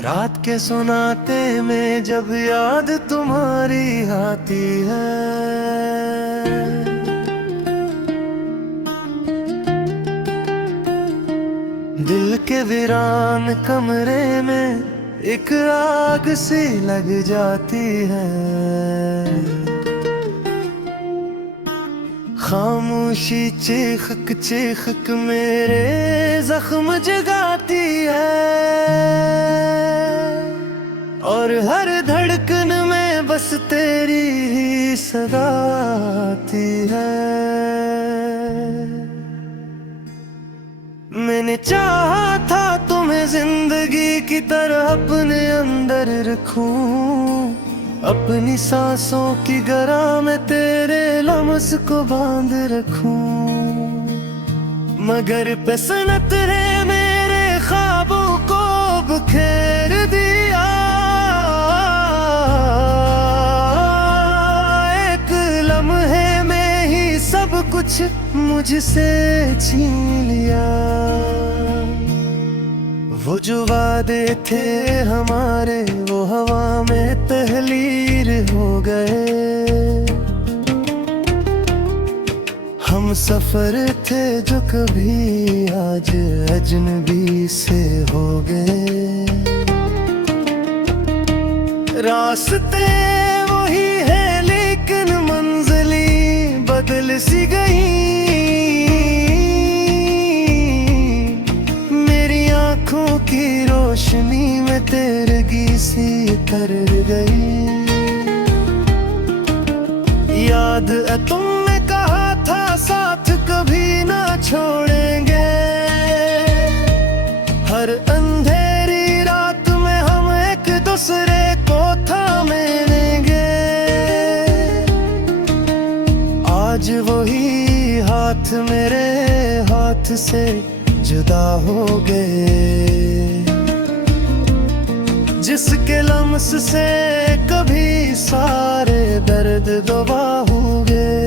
रात के सुनाते में जब याद तुम्हारी आती है, दिल के वीरान कमरे में एक आग सी लग जाती है। खामोशी चीख चीख मेरे जख्म जगाती है, और हर धड़कन में बस तेरी ही सदा आती है। मैंने चाहा था तुम्हें जिंदगी की तरह अपने अंदर रखूं, अपनी सांसों की गरा में तेरे लम्स को बांध रखूं, मगर बेसनत रे मेरे ख्वाबों को बिखेर दिया। एक लम्हे में ही सब कुछ मुझसे छीन लिया। वो जो वादे थे हमारे वो हवा में तहलीर हो गए। हम सफर थे जो कभी आज अजनबी से हो गए। रास्ते वही है लेकिन मंजिली बदल सी गई। आँखों की रोशनी में तेरगी सी कर गई। याद है तुमने कहा था साथ कभी ना छोड़ेंगे, हर अंधेरी रात में हम एक दूसरे को थामेंगे। आज वही हाथ मेरे हाथ से जुदा हो गए, जिसके लम्स से कभी सारे दर्द दवा हो गए।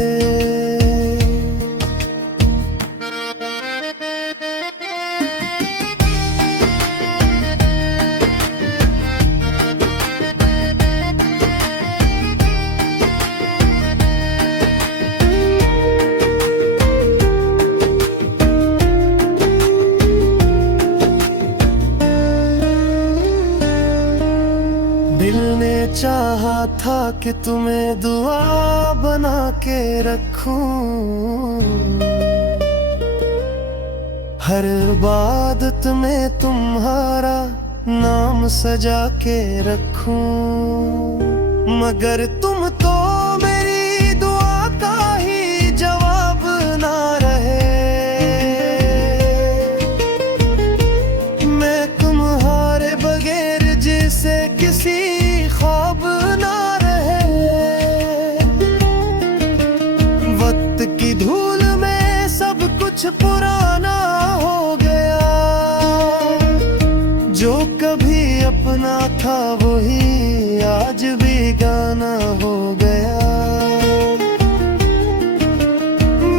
दिल ने चाहा था कि तुम्हें दुआ बना के रखूं, हर इबादत में तुम्हारा नाम सजा के रखूं, मगर तुम तो मेरी दुआ का ही जवाब ना रहे। मैं तुम्हारे बगैर जैसे किसी ख्वाब ना रहे। वक्त की धूल में सब कुछ पुराना हो गया, जो कभी अपना था वही आज भी गाना हो गया।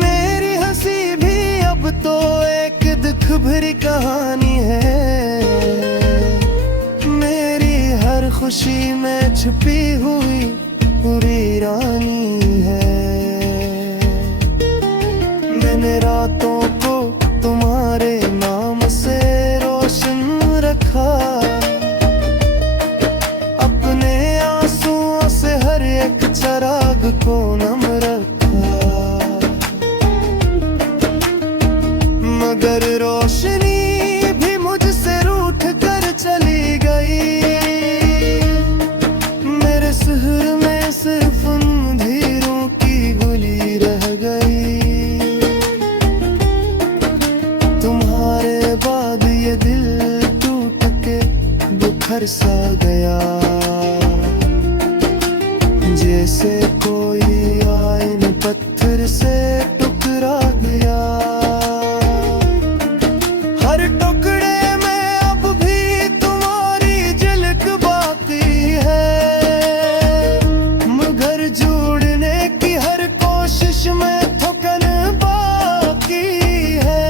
मेरी हंसी भी अब तो एक दुख भरी कहानी है। खुशी में छुपी हुई पूरी रानी है। मैंने रातों को तुम्हारे नाम से रोशन रखा, अपने आंसुओं से हर एक चराग को नम रखा, मगर रोशनी भी मुझसे रूठ कर चली गई। शहर में सिर्फ अंधेरों की गली रह गई। तुम्हारे बाद ये दिल टूट के बिखर सा गया, जैसे कोई आईने पत्थर से टुकरा गया। हर टुकड़े में अब भी तुम्हारी झलक बाकी है, में थकन बाकी है।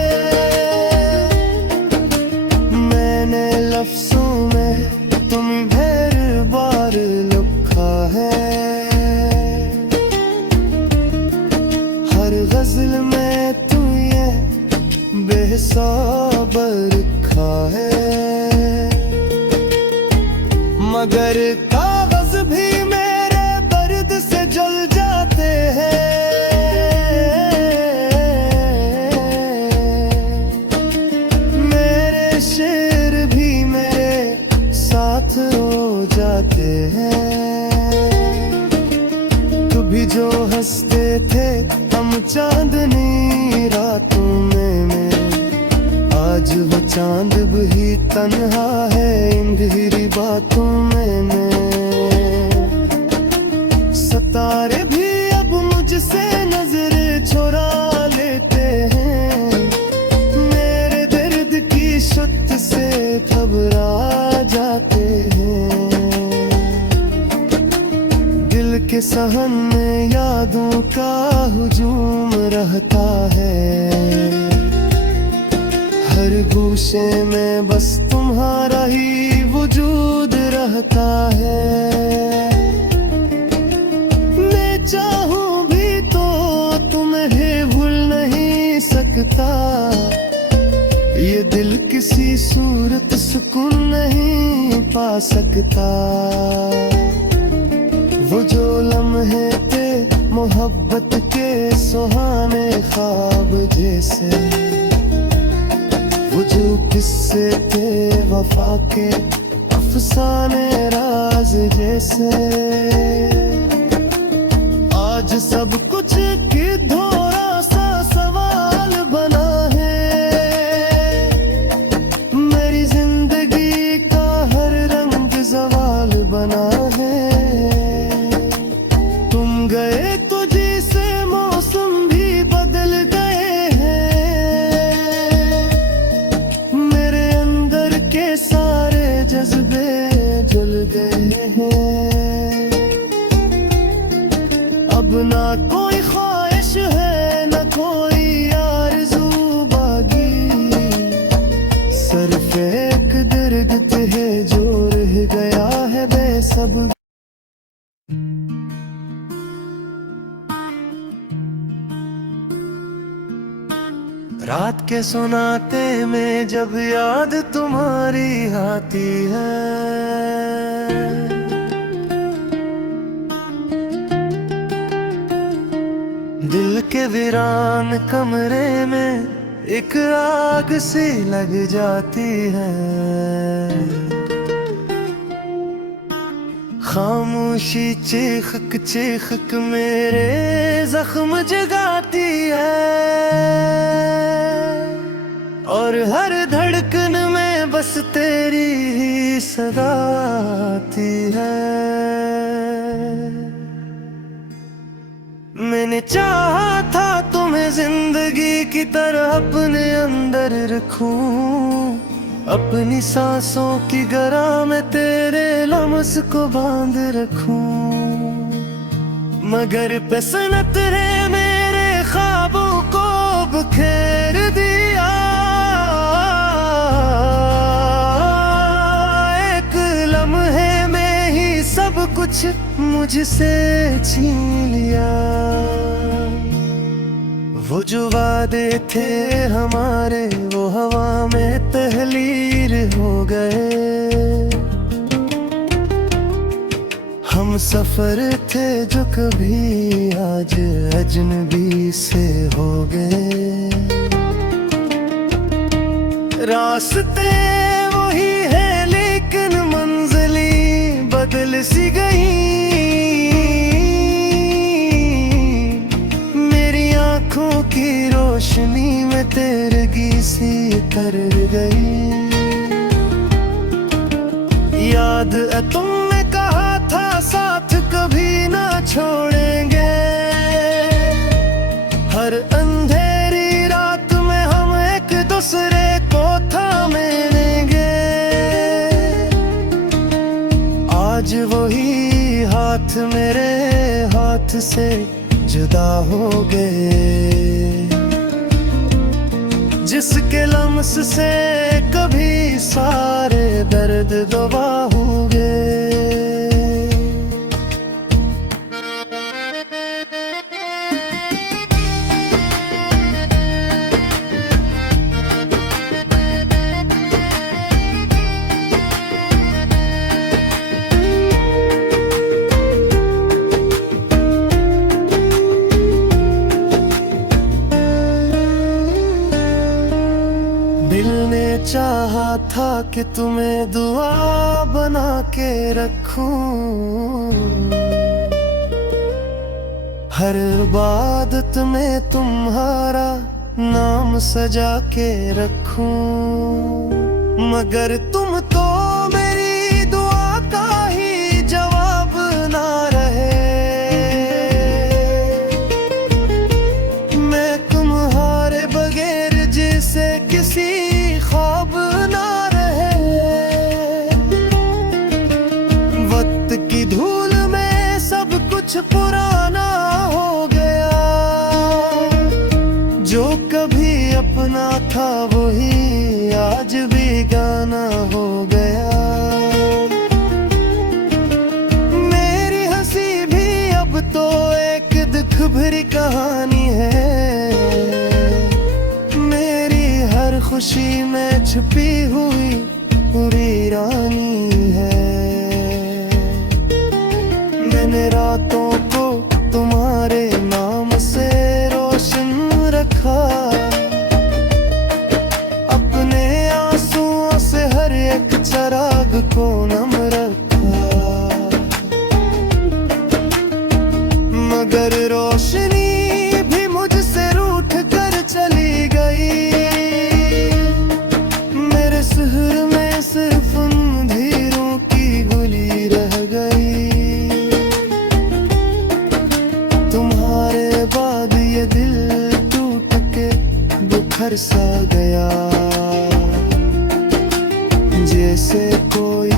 मैंने लफ्जों में हर गजल में तू ये बेसब्र लिखा है, मगर कागज भी मेरे दर्द से जल जाते हैं। मेरे शेर भी मेरे साथ हो जाते हैं। कभी जो हंसते थे हम चांदनी रातों में, आज वो चांद भी तन्हा है इन गहरी बातों में। सितारे भी अब मुझसे नजर चुरा लेते हैं, मेरे दर्द की शक्ति से घबरा जाते हैं। दिल के सहन में यादों का हुजूम रहता है, हर गोशे में बस तुम्हारा ही वजूद रहता है। मैं चाहूं भी तो तुम्हें भूल नहीं सकता, ये दिल किसी सूरत सुकून नहीं पा सकता। वो जो लम्हे थे मोहब्बत के सुहाने ख्वाब जैसे, वो जो किस्से थे वफा के अफसाने राज जैसे, आज सब कुछ किधोरा सा सवाल बना है। मेरी जिंदगी का हर रंग सवाल बना है। तुम गए तो जैसे मौसम भी बदल गए हैं, मेरे अंदर के सारे जज्बे जल गए हैं। अब ना कोई ख्वाहिश है ना कोई आरज़ू बागी, सिर्फ एक दर्द है जो रह गया है बेसब्र। रात के सुनाते में जब याद तुम्हारी आती है, दिल के वीरान कमरे में एक आग सी लग जाती है। खामोशी चीख चीख मेरे जख्म जगाती है, और हर धड़कन में बस तेरी ही सदा आती है। मैंने चाहा था तुम्हें जिंदगी की तरह अपने अंदर रखूं, अपनी सांसों की गरा में तेरे लम्स को बांध रखूं, मगर बेसनत रे मेरे ख्वाबों को बिखेर दिया। एक लम्हे में ही सब कुछ मुझसे छीन लिया। वो जो वादे थे हमारे वो हवा में तहलीर हो गए। हम सफर थे जो कभी आज अजनबी से हो गए। रास्ते वही है लेकिन मंजिली बदल सी गई। मेरी आंखों की रोशनी में तेरगी सी कर गई। याद है तुमने कहा था साथ कभी ना छोड़ेंगे, हर अंधेरी रात में हम एक दूसरे को थामेंगे। आज वही हाथ मेरे हाथ से जुदा हो गए, जिसके लम्स से कभी सारे दर्द दवा होंगे। मिलने चाहा था कि तुम्हें दुआ बना के रखूं, हर इबादत में तुम्हारा नाम सजा के रखूं। मगर तुम तो मेरी दुआ का ही जवाब ना रहे। मैं तुम्हारे बगैर जैसे किसी ख्वाब ना रहे। वक्त की धूल में सब कुछ पुराना हो गया, जो कभी अपना था वही आज भी गाना हो गया। मेरी हंसी भी अब तो एक दुख भरी कहानी है। मेरी हर खुशी में छुपी हुई पूरी रानी है। मैंने रातों को तुम्हारे नाम से रोशन रखा, अपने आंसुओं से हर एक चराग को नम रखा। मगर रोशनी भी मुझसे रूठ कर चली गई। मेरे शहर में सिर्फ अंधेरों की गुली रह गई। तुम्हारे बाद ये दिल टूट के बिखर सा गया, जैसे कोई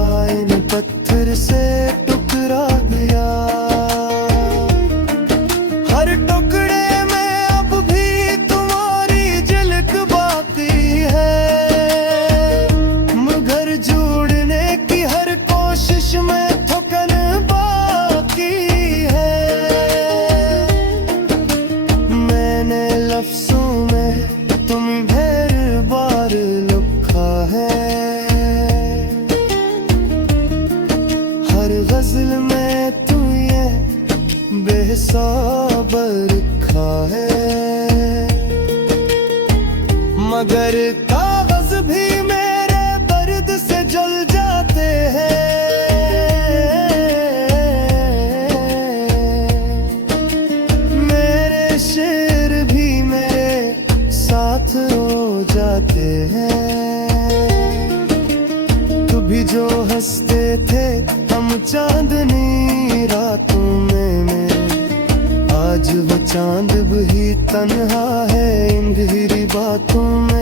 आईन पत्थर से टुकरा गया। हर टुकड़े में अब भी तुम्हारी झलक बाकी है। मगर जोड़ने की हर कोशिश में थकन बाकी है। मैंने लफ्ज़ों में तुम ढेर बार लिखा है। हर गज़ल में तू ये बेहिसाब लिखा है। मगर कागज़ भी मेरे दर्द से जल जाते हैं। मेरे शेर भी मेरे साथ हो जाते हैं। कभी जो हंसते थे हम चांदनी रातों में, आज वो चांद भी तन्हा है इन गहरी बातों में।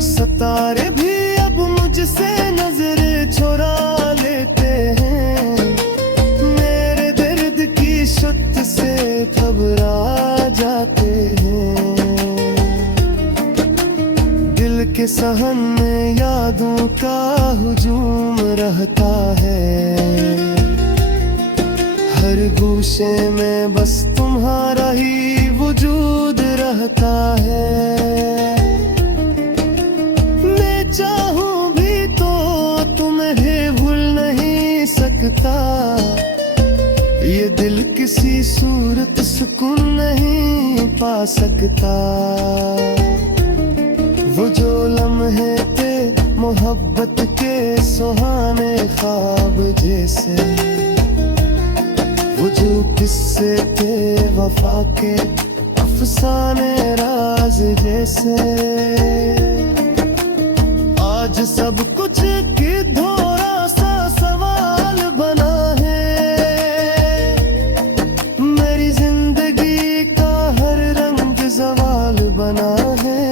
सितारे भी अब मुझसे नजर छुड़ा लेते हैं। मेरे दर्द की शक्ति से घबरा जाते हैं। दिल के सहन में यादों का हुजूम रहता है। हर गोशे में बस तुम्हारा ही वजूद रहता है। मैं चाहूं भी तो तुम्हें भूल नहीं सकता। ये दिल किसी सूरत सुकून नहीं पा सकता। वो जो लम्हे थे मोहब्बत के सुहाने ख्वाब जैसे, वो जो किस्से थे वफा के अफसाने राज जैसे, आज सब कुछ किधोरा सा सवाल बना है। मेरी जिंदगी का हर रंग सवाल बना है।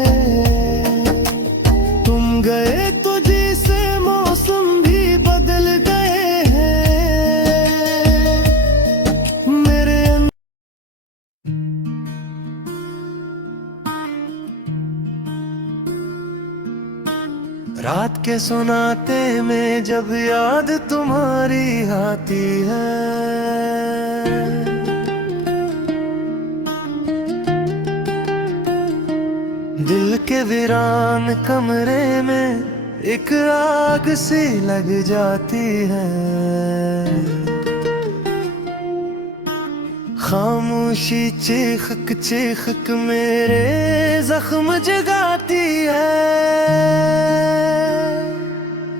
तुम गए तो जैसे मौसम भी बदल गए हैं। मेरे रात के सुनाते में जब याद तुम्हारी आती है, दिल के वीरान कमरे में एक आग सी लग जाती है। खामोशी चेखक चेखक मेरे जख्म जगाती है,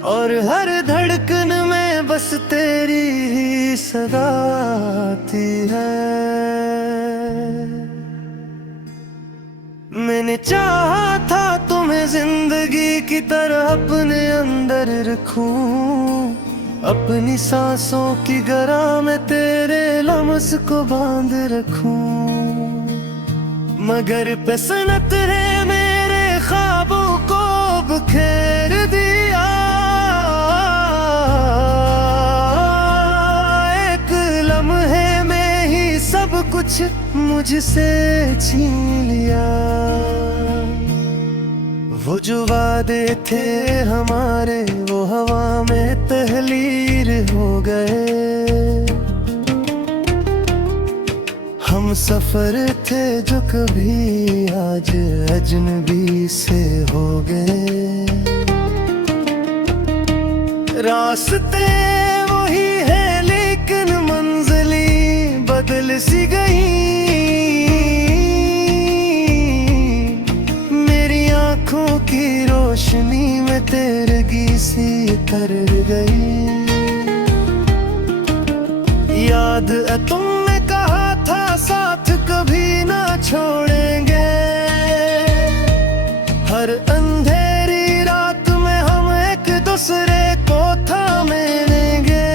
और हर धड़कन में बस तेरी ही सदा आती है। मैंने चाहा था तुम्हें जिंदगी की तरह अपने अंदर रखूं, अपनी सांसों की गरा में तेरे लम्स को बांध रखूं, मगर पेसनत है मेरे ख्वाबों को बिखेर दिया। एक लम्हे में ही सब कुछ मुझसे छीन लिया। वो जो वादे थे हमारे वो हवा में तहलीर हो गए। हम सफर थे जो कभी आज अजनबी से हो गए। रास्ते वही है लेकिन मंजिली बदल सी गई। आँखों की रोशनी में तेरगी सी कर गई। याद है तुमने कहा था साथ कभी ना छोड़ेंगे, हर अंधेरी रात में हम एक दूसरे को थामेंगे।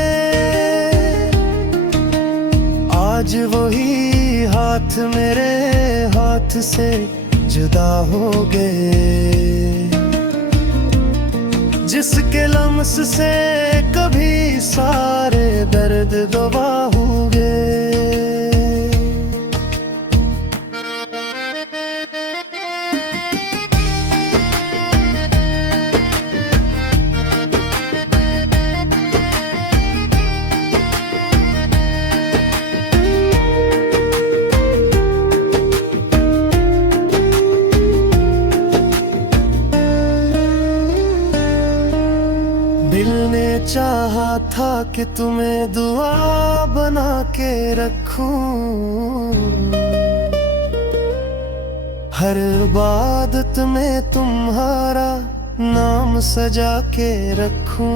आज वही हाथ मेरे हाथ से जुदा हो गए, जिसके लम्स से कभी सारे दर्द दवा हो गए। दिल ने चाहा था कि तुम्हें दुआ बना के रखूं, हर इबादत में तुम्हारा नाम सजा के रखूं,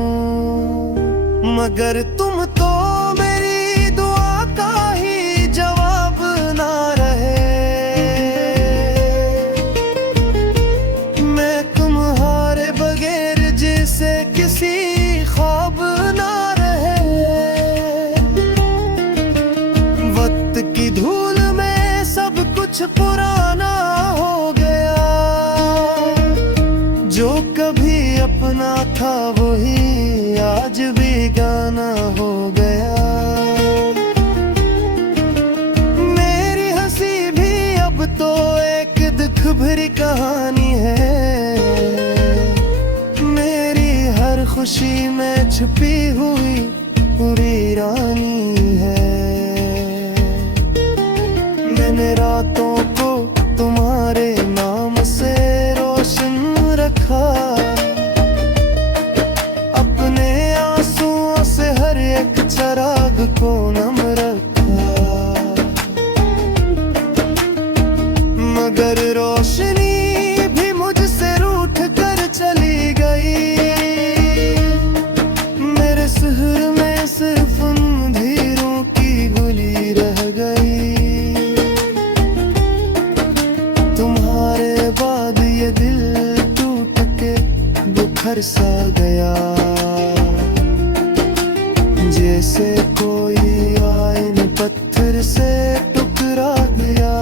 मगर तुम तो मेरी दुआ का ही जवाब ना रहे। मैं तुम्हारे बगैर जैसे किसी ख्वाब ना रहे। वक्त की धूल में सब कुछ पुराना हो गया, जो कभी अपना था वही आज बेगाना हो गया। मेरी हंसी भी अब तो एक दुख भरी कहानी है। खुशी में छुपी हुई पूरी रानी है। मैंने रातों को तुम्हारे नाम से रोशन रखा, अपने आंसुओं से हर एक चराग को नम रखा, मगर रोशनी भी मुझसे रूठ कर चली गई। शहर में सिर्फ अंधेरों की गली रह गई। तुम्हारे बाद ये दिल टूट के बिखर सा गया, जैसे कोई आईने पत्थर से टुकरा गया।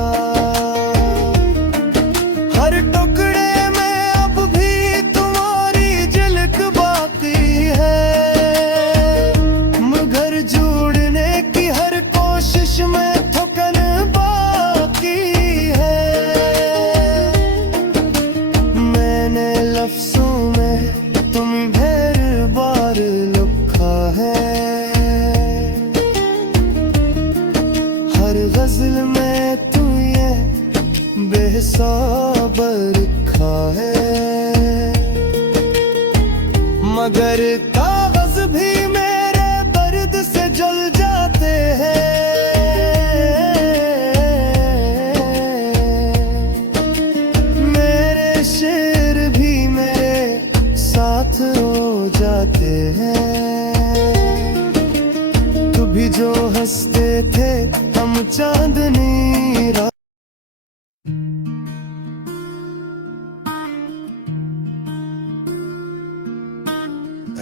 हर टुकड़े में अब भी तुम्हारी झलक बाकी है, में थकन बाकी है। मैंने लफ्ज़ों में तुम ढेर बार लिखा है, हर गज़ल में तू ये बेहिसाब लिखा है, मगर कागज़ भी मेरे दर्द से जल जाते हैं।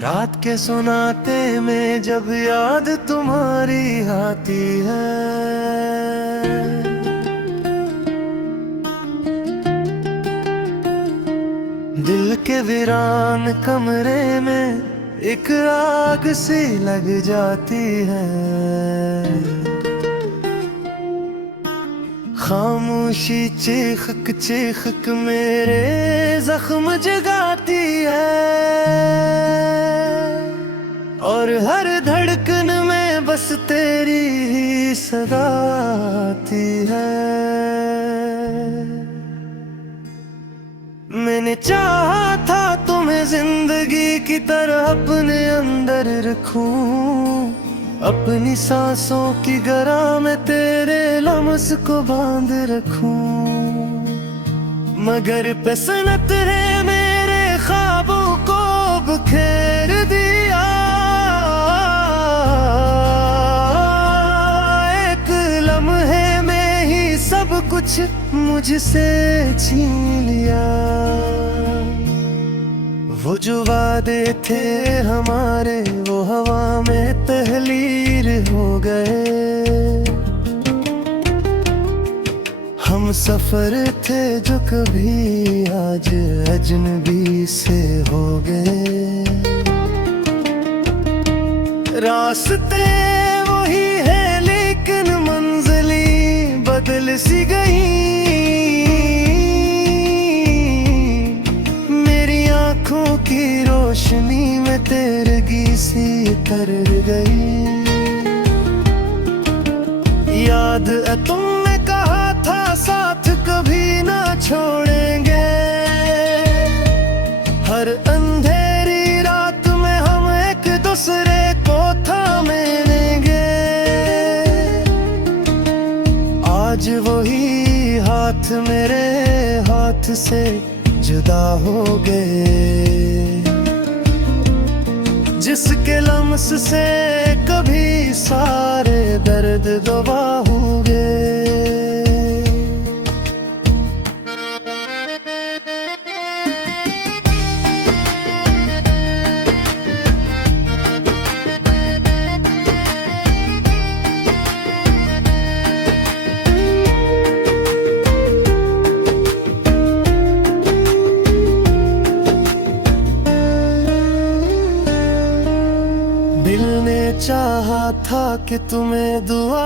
रात के सुनाते में जब याद तुम्हारी आती है, दिल के वीरान कमरे में एक आग सी लग जाती है। खामोशी चीख मेरे जख्म जगाती है, और हर धड़कन में बस तेरी ही सदा आती है। मैंने चाहा था तुम्हें जिंदगी की तरह अपने अंदर रखूं, अपनी सांसों की गरा में तेरे लम्स को बांध रखूं, मगर पेसनत है मेरे ख्वाबों को बिखेर दिया। एक लम्हे में ही सब कुछ मुझसे छीन लिया। वो जो वादे थे हमारे वो हवा में तहलीर हो गए। हम सफर थे जो कभी आज अजनबी से हो गए। रास्ते वही है लेकिन मंजिली बदल सी गई। आँखों की रोशनी में तेरगी सी कर गई। याद है तुमने कहा था साथ कभी ना छोड़ेंगे, हर अंधेरी रात में हम एक दूसरे को थामेंगे। आज वही हाथ मेरे हाथ से जुदा हो गए, जिसके लम्स से कभी सारे दर्द दबा होंगे। दिल ने चाहा था कि तुम्हें दुआ